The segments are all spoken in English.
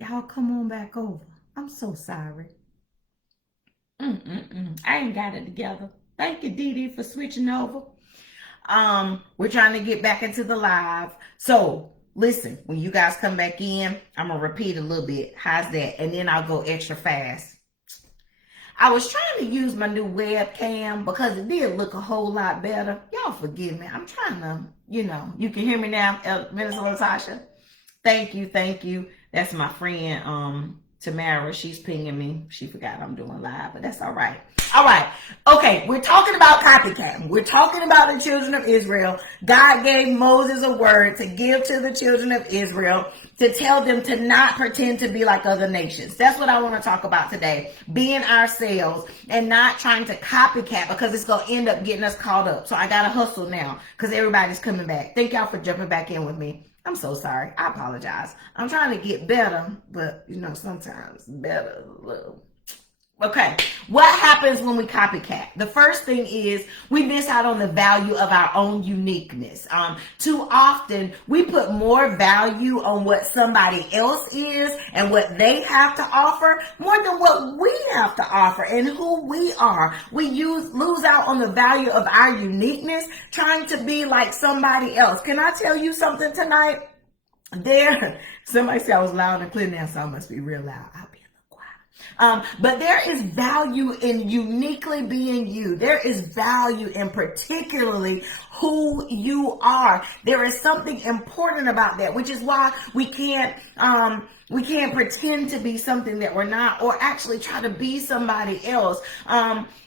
Y'all come on back over. I'm so sorry. I ain't got it together. Thank you, Dee Dee, for switching over. We're trying to get back into the live. So listen, when you guys come back in, I'm gonna repeat a little bit. How's that? And then I'll go extra fast. I was trying to use my new webcam because it did look a whole lot better. Y'all forgive me. I'm trying to, you can hear me now, Minister Latasha. Thank you, thank you. That's my friend, Tamara. She's pinging me. She forgot I'm doing live, but that's all right. All right. Okay, we're talking about copycat. We're talking about the children of Israel. God gave Moses a word to give to the children of Israel to tell them to not pretend to be like other nations. That's what I want to talk about today. Being ourselves and not trying to copycat because it's going to end up getting us caught up. So I got to hustle now because everybody's coming back. Thank y'all for jumping back in with me. I'm so sorry. I apologize. I'm trying to get better, but sometimes better is a little. Okay, what happens when we copycat? The first thing is we miss out on the value of our own uniqueness. Too often we put more value on what somebody else is and what they have to offer more than what we have to offer and who we are. We lose out on the value of our uniqueness trying to be like somebody else. Can I tell you something tonight? Somebody said I was loud and clear now, so I must be real loud. I'll be but there is value in uniquely being you. There is value in particularly who you are. There is something important about that, which is why we can't pretend to be something that we're not, or actually try to be somebody else.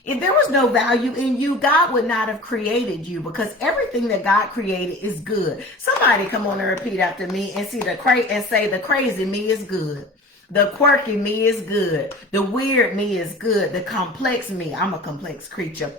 If there was no value in you, God would not have created you, because everything that God created is good. Somebody come on and repeat after me and say the crazy me is good. The quirky me is good. The weird me is good. The complex me, I'm a complex creature.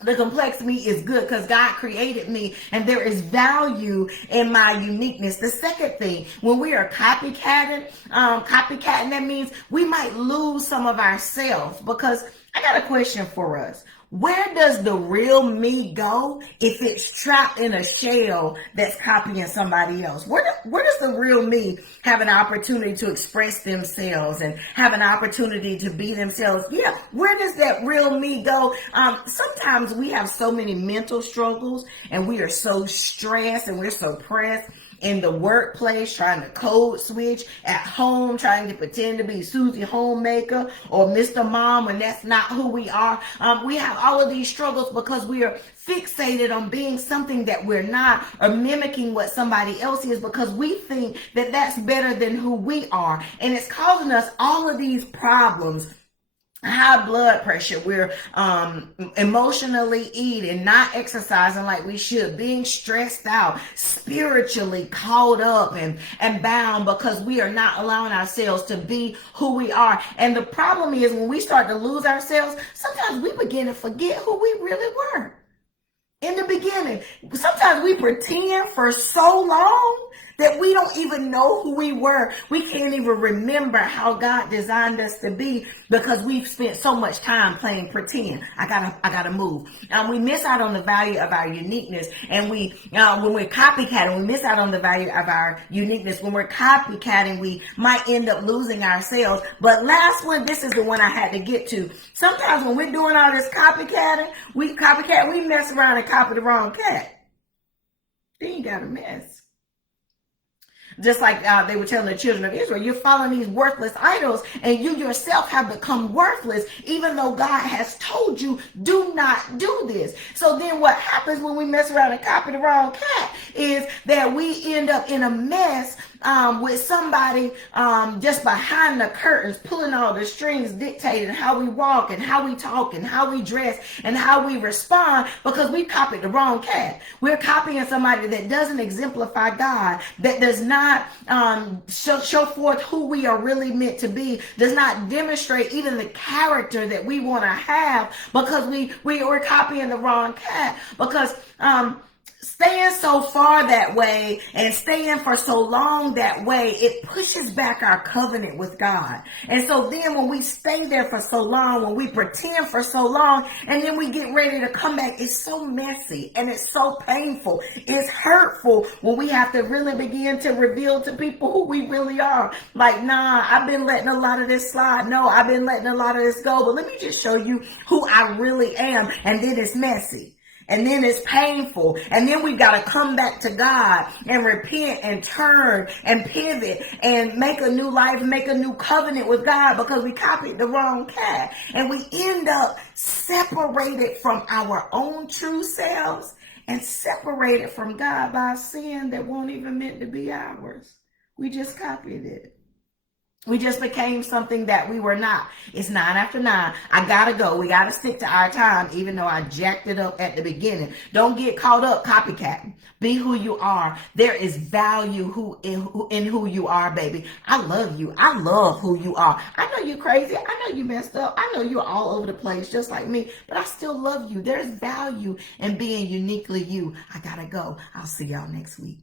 The complex me is good because God created me and there is value in my uniqueness. The second thing, when we are copycatting, that means we might lose some of ourselves, because I got a question for us. Where does the real me go if it's trapped in a shell that's copying somebody else? Where does the real me have an opportunity to express themselves and have an opportunity to be themselves? Yeah, where does that real me go? Sometimes we have so many mental struggles and we are so stressed and we're so pressed in the workplace, trying to code switch, at home, trying to pretend to be Susie Homemaker or Mr. Mom, and that's not who we are. We have all of these struggles because we are fixated on being something that we're not, or mimicking what somebody else is, because we think that that's better than who we are. And it's causing us all of these problems. High blood pressure, we're emotionally eating, not exercising like we should, being stressed out, spiritually caught up and bound, because we are not allowing ourselves to be who we are. And the problem is, when we start to lose ourselves, sometimes we begin to forget who we really were in the beginning. Sometimes we pretend for so long that we don't even know who we were. We can't even remember how God designed us to be, because we've spent so much time playing pretend. I gotta move. We miss out on the value of our uniqueness. And when we're copycatting, we miss out on the value of our uniqueness. When we're copycatting, we might end up losing ourselves. But last one, this is the one I had to get to. Sometimes when we're doing all this copycatting, we mess around and copy the wrong cat. Then you got a mess. Just like they were telling the children of Israel, you're following these worthless idols, and you yourself have become worthless, even though God has told you, do not do this. So then what happens when we mess around and copy the wrong cat is that we end up in a mess with somebody just behind the curtains, pulling all the strings, dictating how we walk and how we talk and how we dress and how we respond, because we copied the wrong cat. We're copying somebody that doesn't exemplify God, that does not show forth who we are really meant to be, does not demonstrate even the character that we want to have, because we're copying the wrong cat. Because staying so far that way and staying for so long that way, it pushes back our covenant with God. And so then when we stay there for so long, when we pretend for so long, and then we get ready to come back, it's so messy and it's so painful. It's hurtful when we have to really begin to reveal to people who we really are. Like, nah, I've been letting a lot of this slide. No, I've been letting a lot of this go. But let me just show you who I really am. And then it's messy. And then it's painful. And then we got to come back to God and repent and turn and pivot and make a new life, make a new covenant with God because we copied the wrong cat. And we end up separated from our own true selves and separated from God by sin that won't even meant to be ours. We just copied it. We just became something that we were not. It's 9 after 9. I gotta go. We gotta stick to our time, even though I jacked it up at the beginning. Don't get caught up copycatting. Be who you are. There is value in who you are, baby. I love you. I love who you are. I know you're crazy. I know you messed up. I know you're all over the place, just like me, but I still love you. There's value in being uniquely you. I gotta go. I'll see y'all next week.